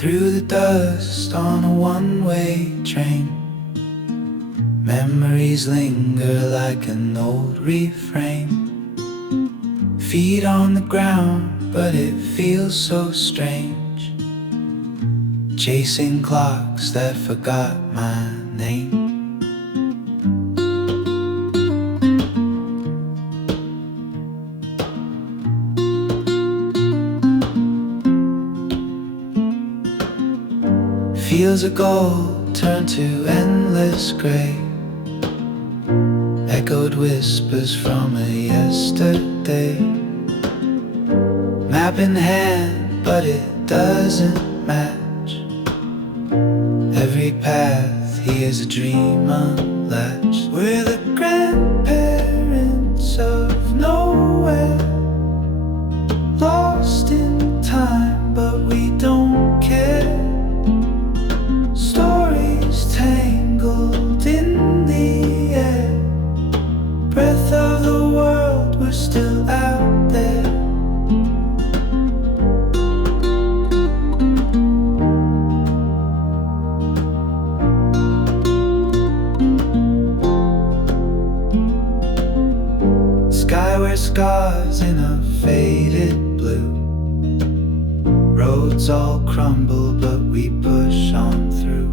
through the dust on a one-way train. Memories linger like an old refrain. Feet on the ground, but it feels so strange, chasing clocks that forgot my name. Fields of gold turn to endless gray, echoed whispers from a yesterday. Map in hand, but it doesn't match. Every path here's a dream unlatched. We're the grandparents of nowhere, lost in time, but we don't care. Stories tangled in the air, breath of the world, we're still out there. Sky wears scars in a faded blue. Roads all crumble, but we push on through.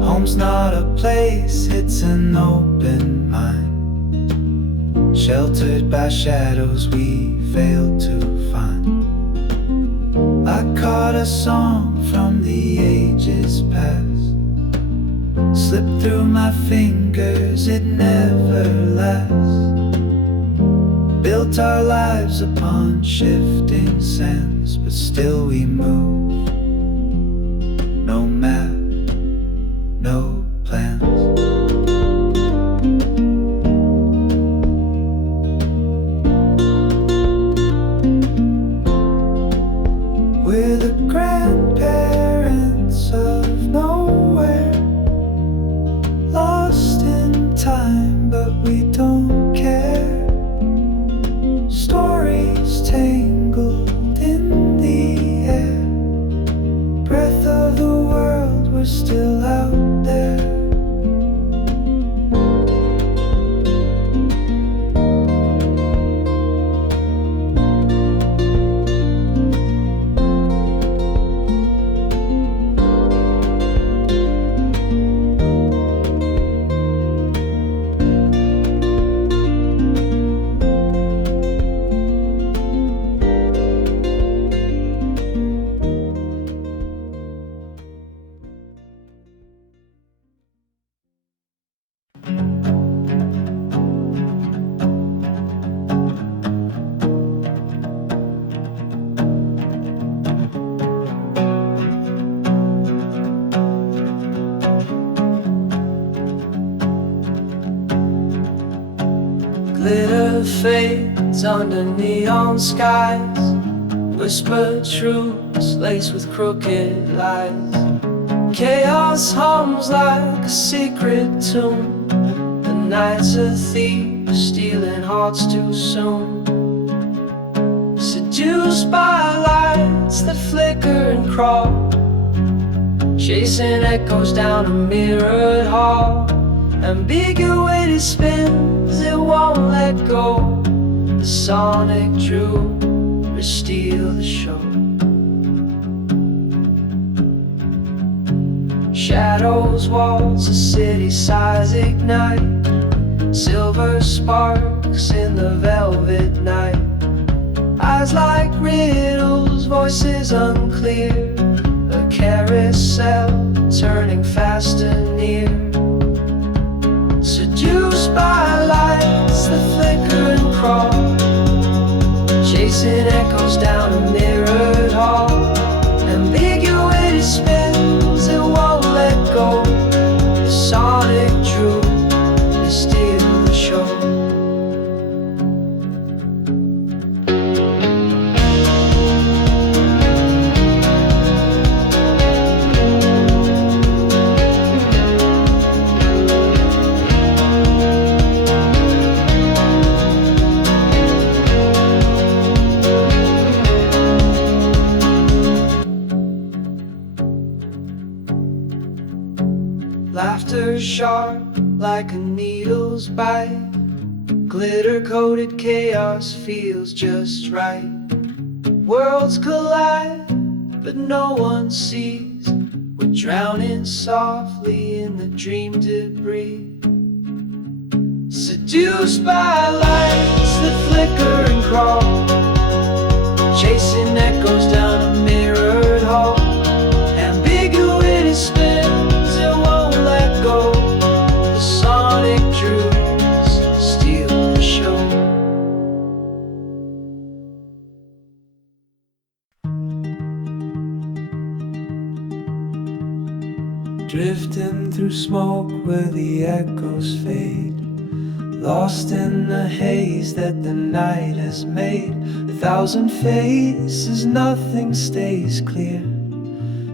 Home's not a place, it's an open mind, sheltered by shadows we failed to find. I caught a song from the ages past, slipped through my fingers, it never lasts. Built our lives upon shifting sands, but still we move. No map, no plans. We're the grandparents of nowhere, lost in time, but we don't care. Stories tangled in the air, breath of the world, we're still out there. Glitter fades under neon skies, whispered truths laced with crooked lies. Chaos hums like a secret tune, the night's a thief stealing hearts too soon. Seduced by lights that flicker and crawl, chasing echoes down a mirrored hall. Ambiguity spins, it won't let go. The Sonic Droolers steal the show. Shadows waltz, a city size ignite, silver sparks in the velvet night. Eyes like riddles, voices unclear, a carousel turning fast and near. Seduced by lights that flicker and crawl, chasing echoes down a mirrored hall. Ambiguity spins, it won't let go. The Sonic Droolers steal the show. Laughter sharp like a needle's bite. Glitter-coated chaos feels just right. Worlds collide, but no one sees. We're drowning softly in the dream debris. Seduced by lights that flicker and crawl, chasing echoes down a mirrored hall. Ambiguity spins, it won't let go. The Sonic Droolers steal the show. Drifting through smoke where the echoes fade, lost in the haze that the night has made. 1,000 faces, nothing stays clear.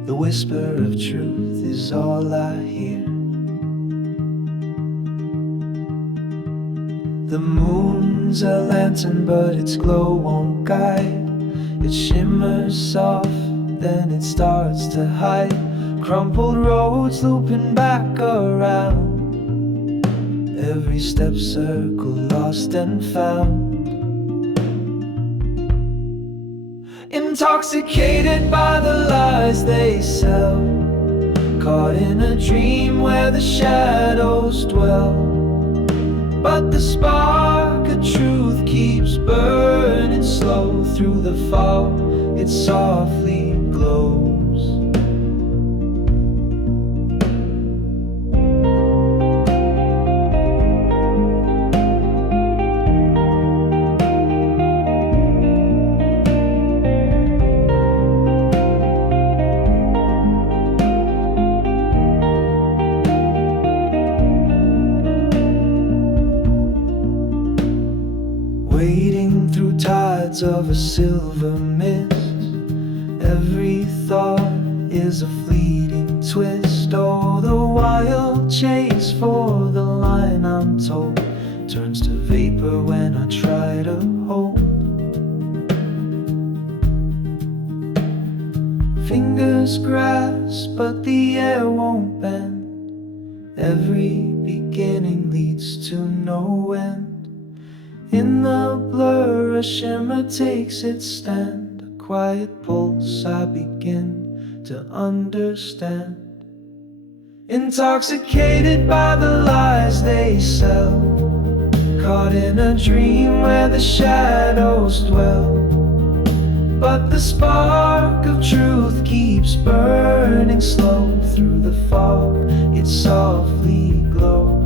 The whisper of truth is all I hear. The moon's a lantern, but its glow won't guide. It shimmers soft, then it starts to hide. Crumpled roads looping back around, every step circle lost and found. Intoxicated by the lies they sell, caught in a dream where the shadows dwell. But the spark of truth keeps burning slow. Through the fog it softly glows. Wading through tides of a silver mist, every thought is a fleeting twist. Oh, the wild chase for the line, I'm told, turns to vapor when I try to hold. Fingers grasp, but the air won't bend. Every beginning leads to no end. In the blur, a shimmer takes its stand. A quiet pulse, I begin to understand. Intoxicated by the lies they sell, caught in a dream where the shadows dwell. But the spark of truth keeps burning slow. Through the fog, it softly glows.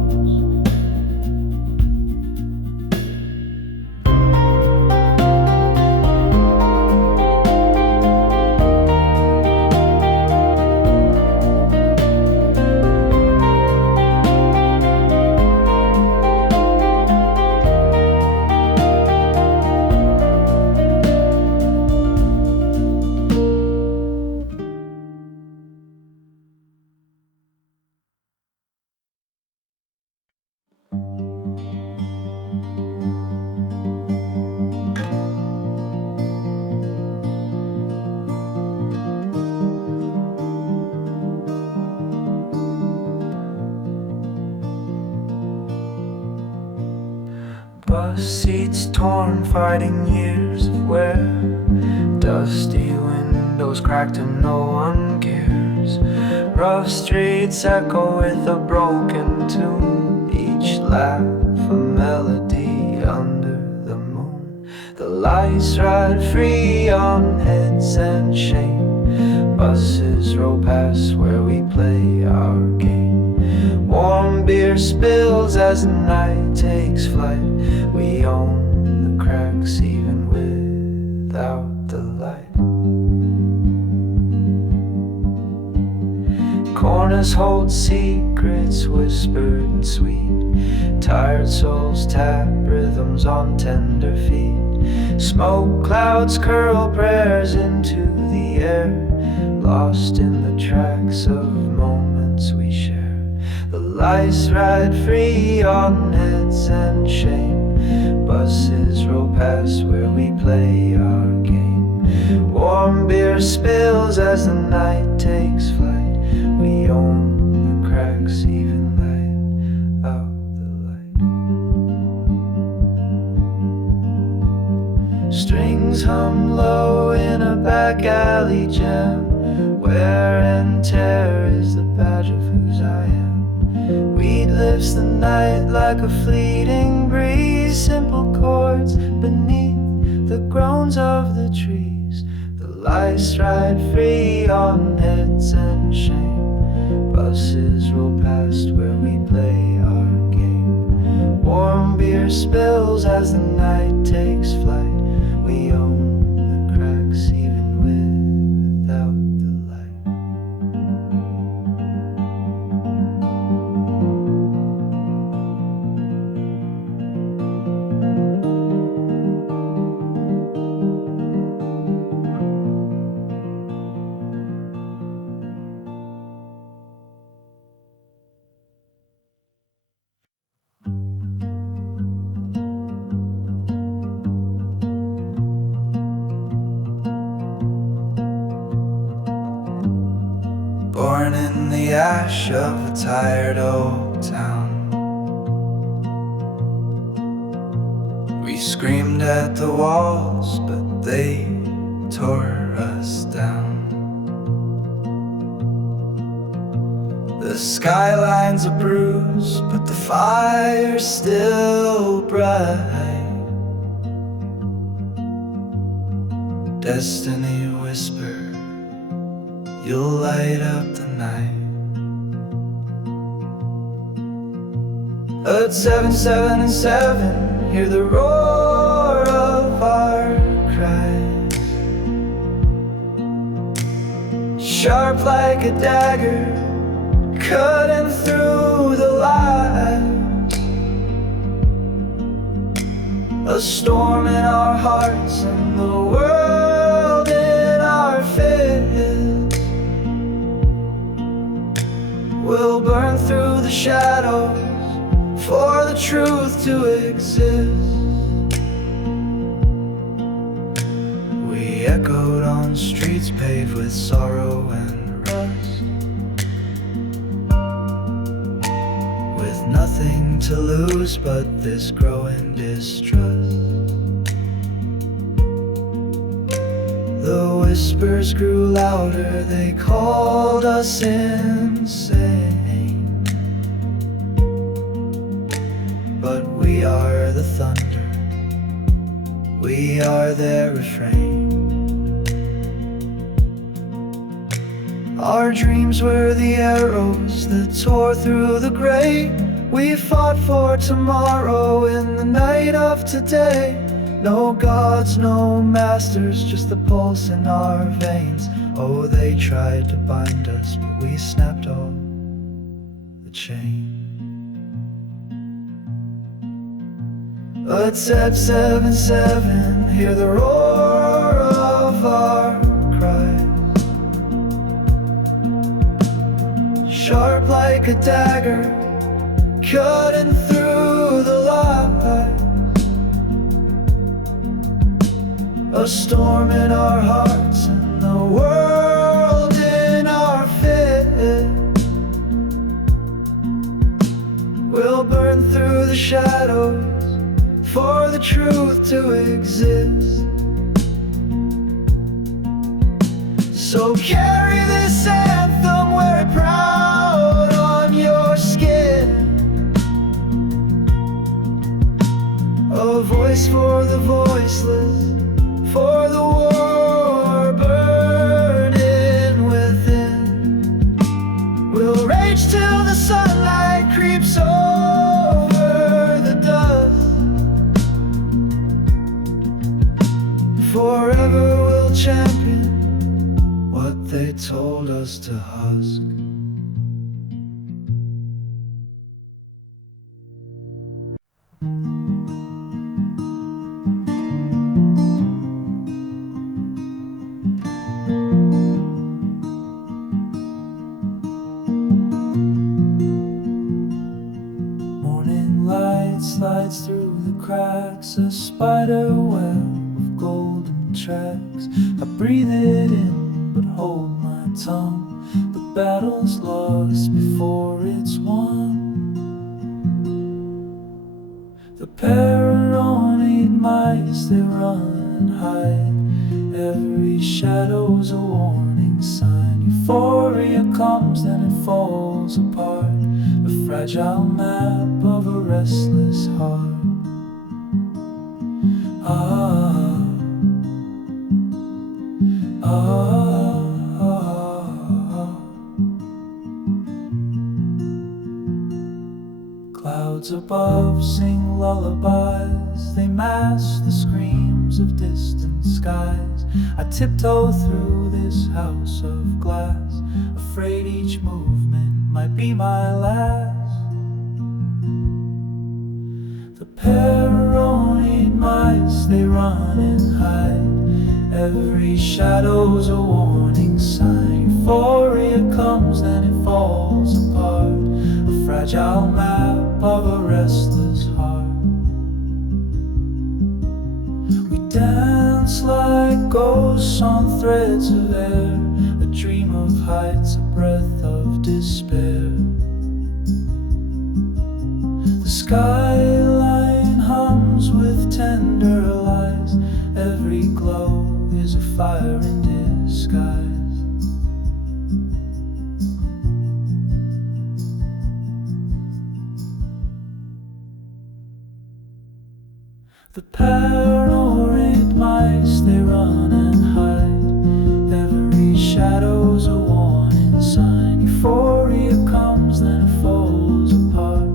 Bus seats torn, fighting years of wear. Dusty windows cracked and no one cares. Rough streets echo with a broken tune, each laugh a melody under the moon. The lice ride free on heads and shame. Buses roll past where we play our game. Warm beer spills as the night takes flight. We own the cracks even without the light. Corners hold secrets whispered and sweet. Tired souls tap rhythms on tender feet. Smoke clouds curl prayers into the air, lost in the tracks of moments we share. The lice ride free on heads and shame. Buses roll past where we play our game. Warm beer spills as the night takes flight. We own the cracks cracks even light out the light. Strings hum low in a back alley jam. Wear and tear is the badge of whose I am. Weed lifts the night like a fleeting breeze. Simple chords beneath the groans of the trees. The lice ride free on heads and shame. Buses roll past where we play our game. Warm beer spills as the night takes flight. We own the cracks even without the light. Born in the ash of a tired old town, we screamed at the walls, but they tore us down. The skyline's a bruise, but the fire's still bright. Destiny whisper, you'll light up the night. At 7, 7, and 7, hear the roar of our cries. Sharp like a dagger, cutting through the light. A storm in our hearts and the world in our fists. We'll burn through the shadows for the truth to exist. We echoed on streets paved with sorrow and rust, with nothing to lose but this growing distrust. The whispers grew louder, they called us insane. But we are the thunder, we are their refrain. Our dreams were the arrows that tore through the gray. We fought for tomorrow in the night of today. No gods, no masters, just the pulse in our veins. Oh, they tried to bind us, but we snapped all the chain. At 7, 7, 7, hear the roar of our cries. Sharp like a dagger, cutting through the light. A storm in our hearts and the world in our fist. We'll burn through the shadows for the truth to exist. So carry this anthem, wear it proud on your skin. A voice for the voiceless, for the war burning within. We'll rage till the sunlight creeps over the dust. Forever we'll champion what they told us to husk. Slides through the cracks, a spider web of golden tracks. I breathe it in, but hold my tongue. The battle's lost before it's it's one. The paranoid mice, they run and hide. Every shadow's a warning sign. Euphoria comes, then it falls apart. A fragile map of a restless heart. Ah, ah, ah. Clouds above sing lullabies. They mask the screams of distant skies. I tiptoe through this house of glass, afraid each movement might be my last. The paranoid mice, they run and hide. Every shadow's a warning sign. Euphoria comes, then it falls apart. A fragile map of a restless heart. We dance like ghosts on threads of air, a dream of heights, a breath of despair. The skyline hums with tender lies. Every glow is a fire in disguise. The paranoid mice, they run and hide. Every shadow's a warning sign. Euphoria comes, then it falls apart.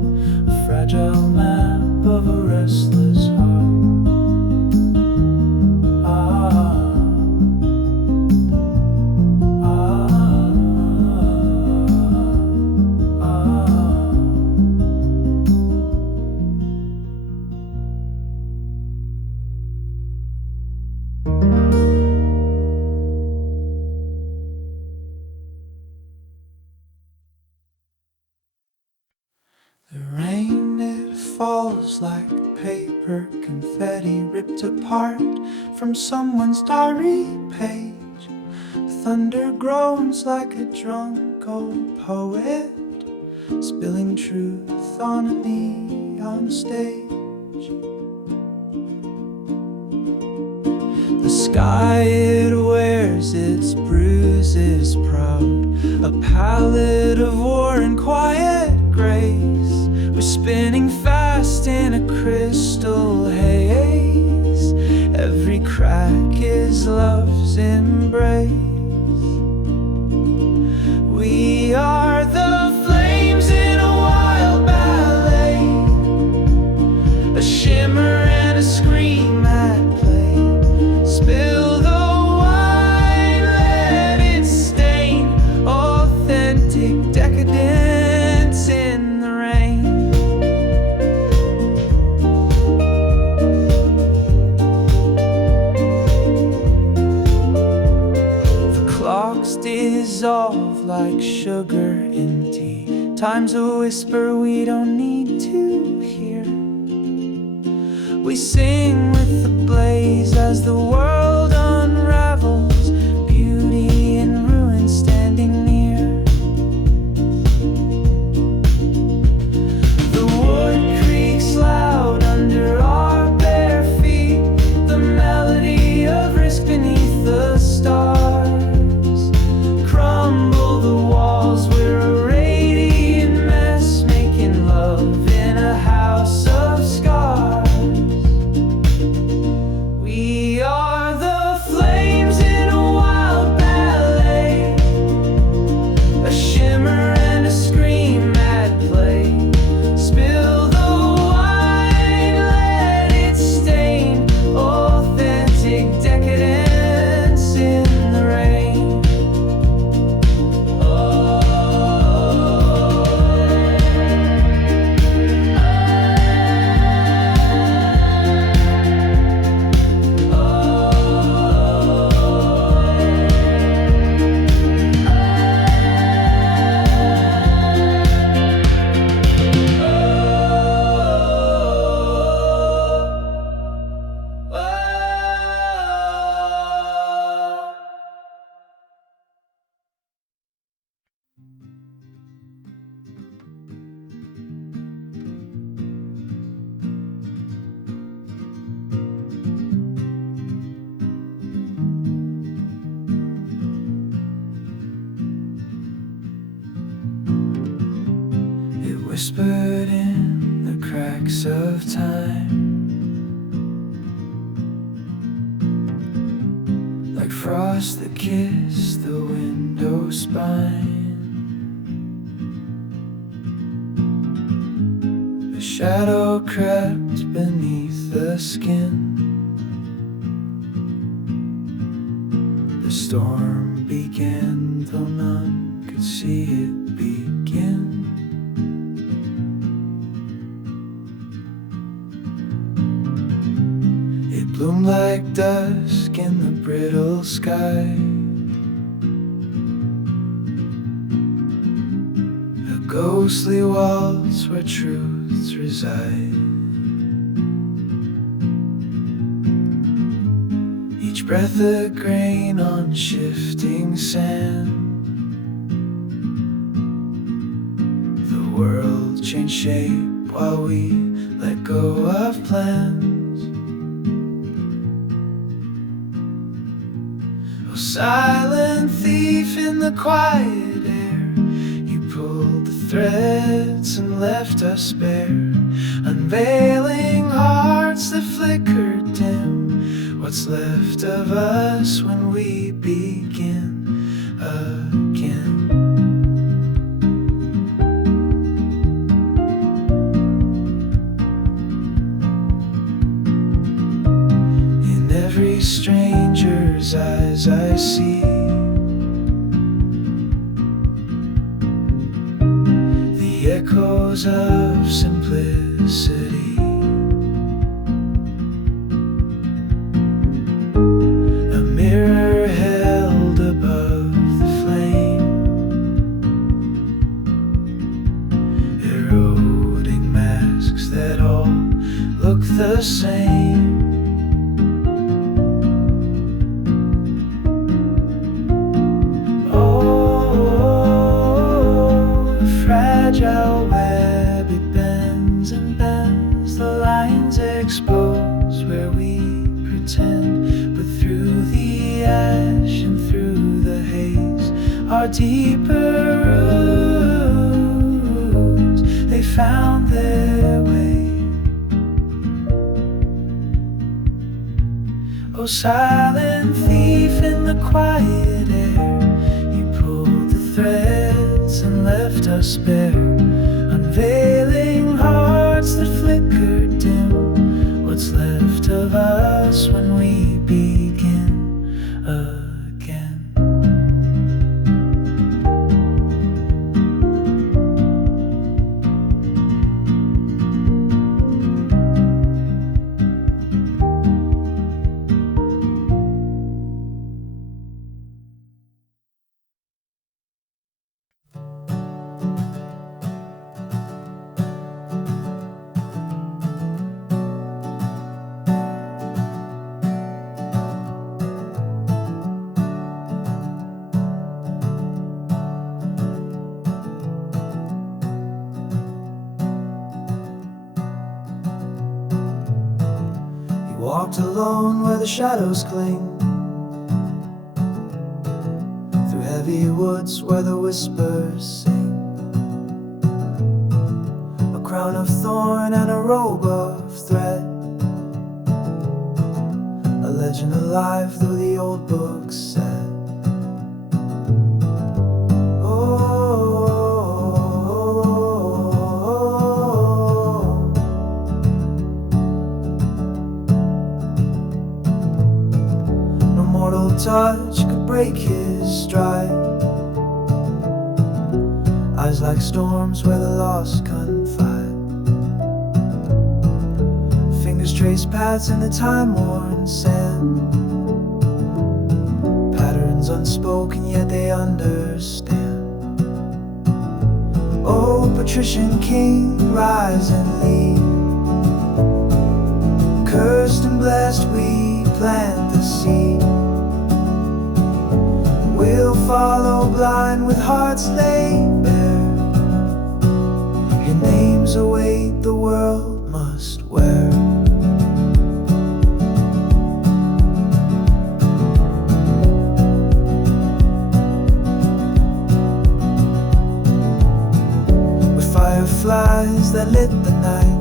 A fragile map of a restless heart. Ah, ah, ah, ah. The rain, it falls like paper confetti ripped apart from someone's diary page. The thunder groans like a drunk old poet, spilling truth on a neon stage. The sky, it wears its bruises proud, a palette of war and quiet grace. We're spinning fast in a crystal haze. Every crack is love's embrace. We are the flames in a wild ballet, a shimmer and a scream at play. Spill the wine, let it stain. Authentic decadence in the rain. The clocks dissolve like sugar in tea. Time's a whisper we don't need to hear. We sing with the blaze as the world unravels, beauty and ruin standing near. The wood creaks loud under our bare feet, the melody of risk beneath the stars. Crumble the walls, we're a radiant mess, making love in a house of scars. We are the whispered in the cracks of time, like frost that kissed the window spine. The shadow crept beneath the skin. The storm began, though none could see it begin. It bloomed like dusk in the brittle sky, a ghostly waltz where truths reside. Each breath a grain on shifting sand. The world changed shape while we let go of plans. Oh, silent thief in the quiet air, you pulled the threads and left us bare, unveiling hearts that flickered dim. What's left of us when we begin again? In every stranger's eyes I see the echoes of simplicity. The same. Oh, a fragile web, it bends and bends. The lines expose where we pretend, but through the ash and through the haze, our deeper roots, they found their way. Oh, silent thief in the quiet air, you pulled the threads and left us bare, unveiling hearts that flickered dim. What's left of us when we begin again? Walked alone where the shadows cling, through heavy woods where the whispers sing. A crown of thorn and a robe of thread, a legend alive though the old book said. Touch could break his stride, eyes like storms where the lost confide. Fingers trace paths in the time-worn sand, patterns unspoken yet they understand. Oh, Patrician King, rise and lead. Cursed and blessed we plant the seed. We'll follow blind with hearts laid bare. Your names await the world must wear. With fireflies fireflies that lit the night.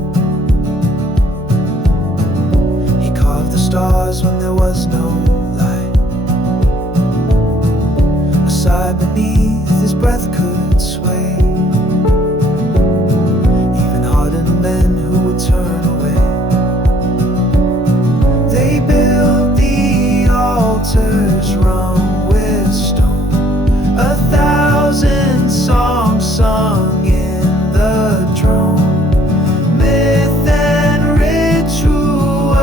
He carved the stars when there was no light. A sigh beneath his breath could sway even hardened men who would turn away. They built the altars rung with stone, 1,000 songs sung in the drone. Myth and ritual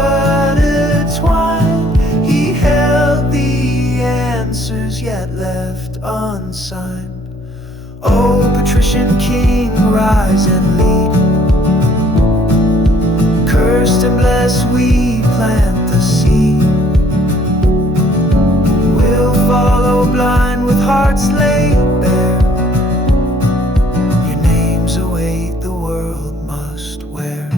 intertwined. He held the answers yet left unsigned. Oh, Patrician King, rise and lead. Cursed and blessed, we plant the seed. We'll follow blind with hearts laid bare. Your names await the world must wear.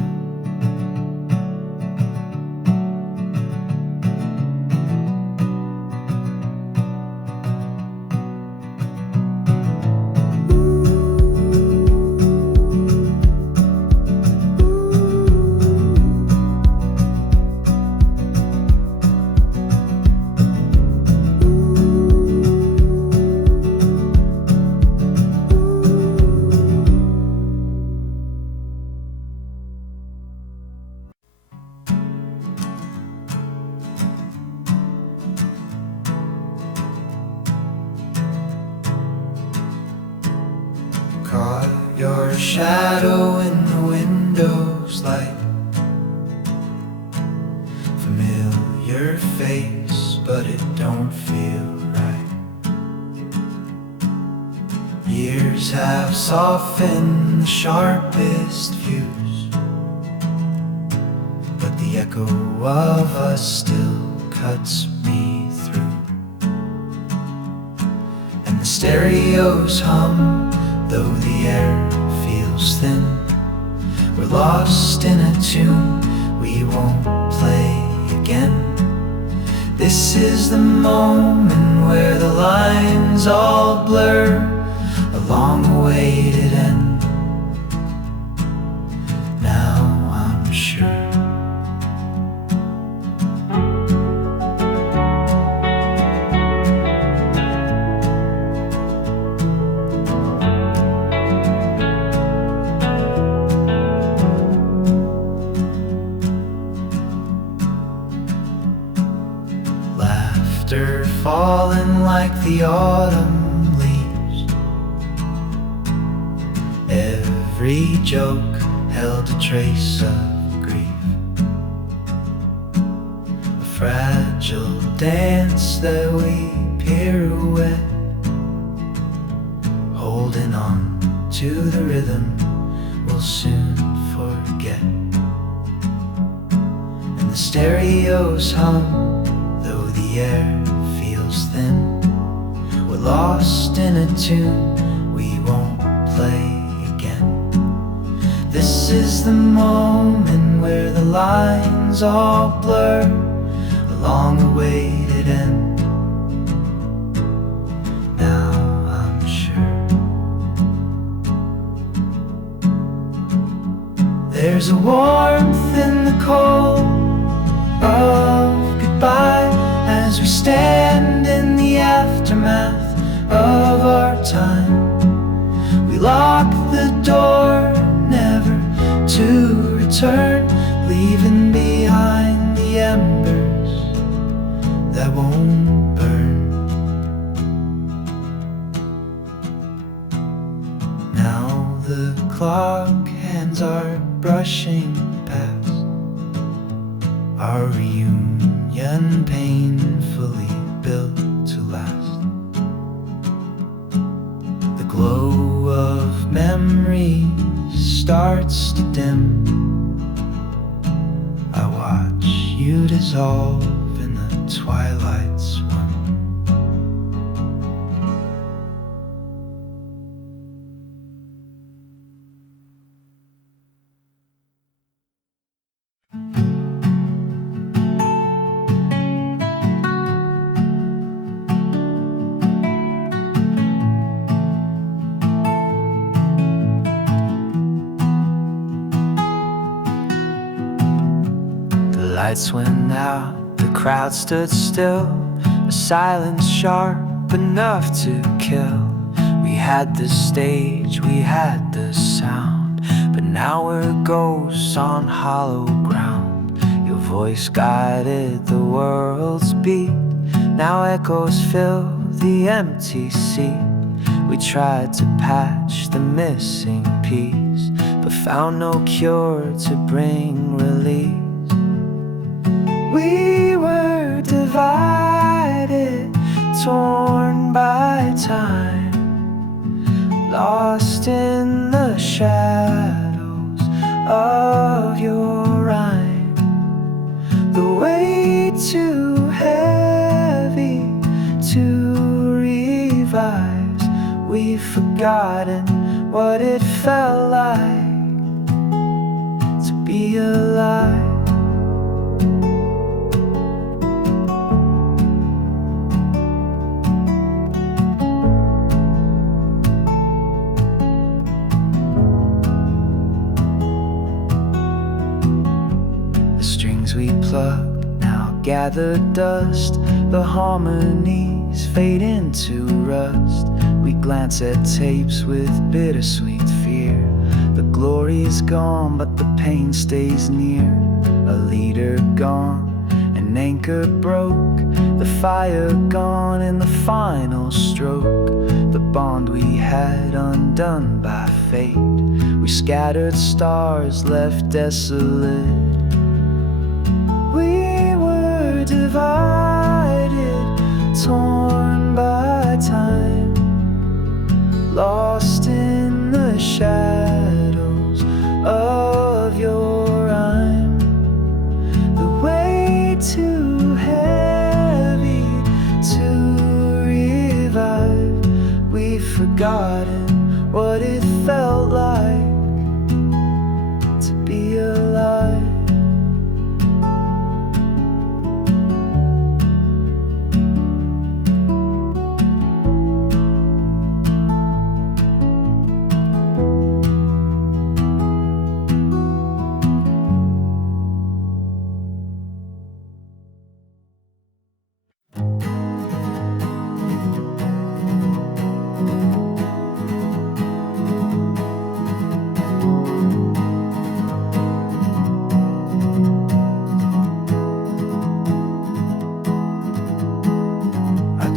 Caught your shadow in the window's light. Familiar face, but it don't feel right. Years have softened the sharpest views, but the echo of us still cuts me through. And the stereos hum, though the air feels thin. We're lost in a tune we won't play again. This is the moment where the lines all blur, a long-awaited end. Now I'm sure. Laughter falling like the autumn leaves. Every joke held a trace of grief. A fragile dance that we pirouette, holding on to the rhythm we'll soon forget. And the stereos hum, though the air feels thin. We're lost in a tune we won't play again. This is the moment where the lines all blur, a long-awaited end. Now I'm sure. There's a warmth in the cold of goodbye, as we stand in the aftermath of our time. We lock the door, never to return, leaving behind the embers that won't burn. Now the clock hands are brushing past our reunion, painfully built to last. The glow of memory starts to dim. I watch you dissolve in the twilight's swim. lights went out, the crowd stood still, a silence sharp enough to kill. We had the stage, we had the sound, but now we're ghosts on hollow ground. Your voice guided the world's beat, now echoes fill the empty seat. We tried to patch the missing piece, but found no cure to bring release. We were divided, torn by time, lost in the shadows of your rhyme. The weight too heavy to revise. We've forgotten what it felt like to be alive. The strings we plucked now gather dust, the harmonies fade into rust. We glance at tapes with bittersweet fear. The glory's gone, but the pain stays near. A leader gone, an anchor broke, the fire gone in the final stroke. The bond we had undone by fate. We scattered stars left desolate. We were divided, torn by time, lost in the shadows of your rhyme. The weight too heavy to revive. We've forgotten what it felt like to be alive.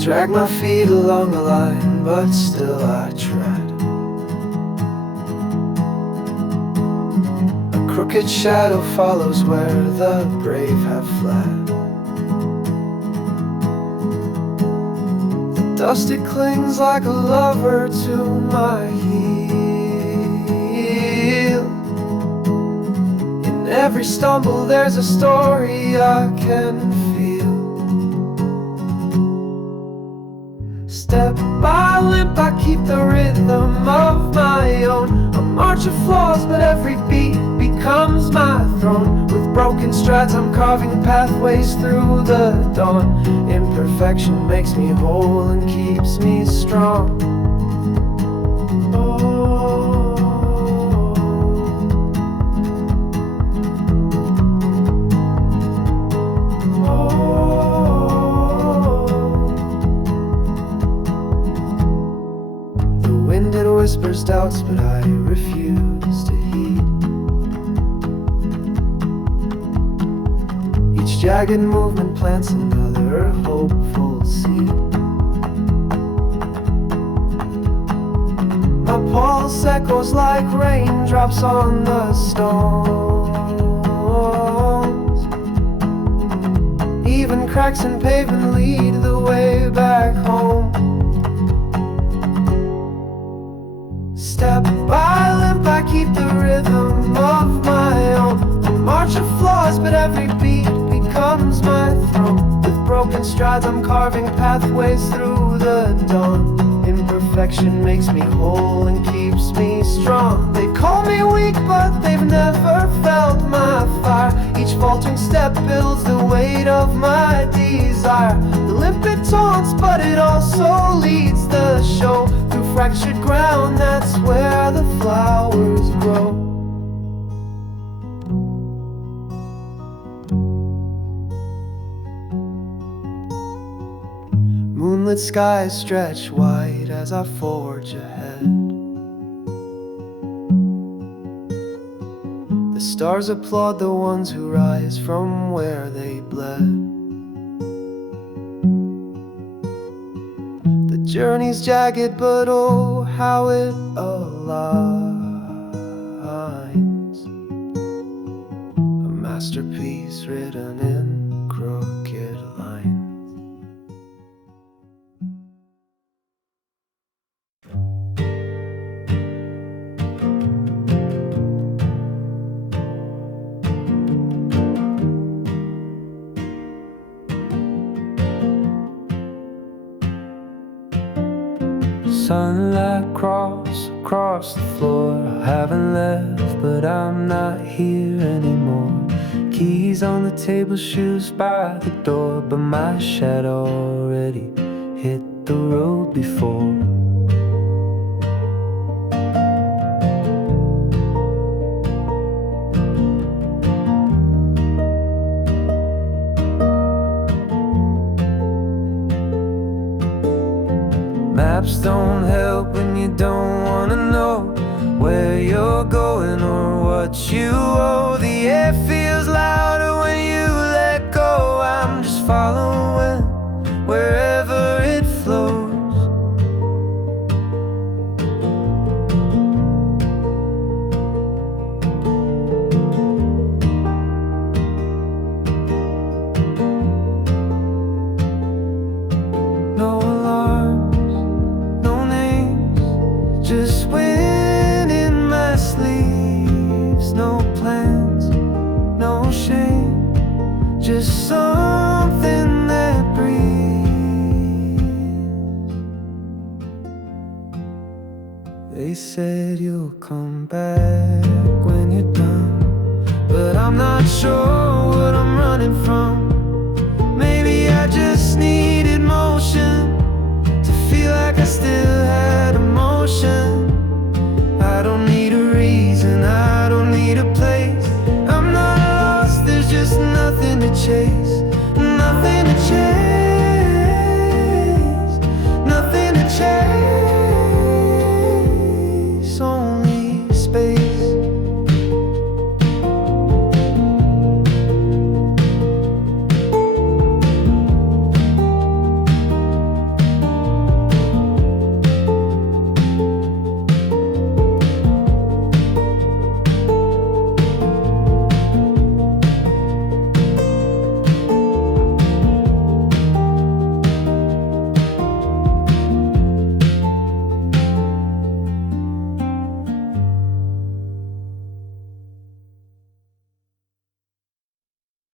Drag my feet along the line, but still I tread. A crooked shadow follows where the brave have fled. The dust it clings like a lover to my heel. In every stumble there's a story I can feel. Step by limp, I keep the rhythm of my own. A march of flaws, but every beat becomes my throne. With broken strides, I'm carving pathways through the dawn. Imperfection makes me whole and keeps me strong. Whispers doubts, but I refuse to heed. Each jagged movement plants another hopeful seed. My pulse echoes like raindrops on the stones. Even cracks in pavement lead the way back home. Step by limp, I keep the rhythm of my own. A march of flaws, but every beat becomes my throne. With broken strides, I'm carving pathways through the dawn. Imperfection makes me whole and keeps me strong. They call me weak, but they've never felt my fire. Each faltering step builds the weight of my desire. The limp it taunts, but it also leads the show. Through fractured ground, that's where the flowers grow. moonlit skies stretch wide as I forge ahead. The stars applaud the ones who rise from where they bled. The journey's jagged, but oh, how it aligns. A masterpiece written in crooked lines. Sunlight across the floor. I haven't left, but I'm not here anymore. Keys on the table, shoes by the door, but my shadow already hit the road before. Maps don't help when you don't wanna know where you're going or what you owe. The air feels louder when you let go. I'm just following wherever it flows. No alarms, no names, just wind in my sleeves. No plans, no shame, just something that breathes. They said you'll come back when you're done, but I'm not sure what I'm running from. Maybe I just needed motion to feel like I still had emotion. I don't need a reason, I don't need a place. I'm not lost, there's just nothing to chase.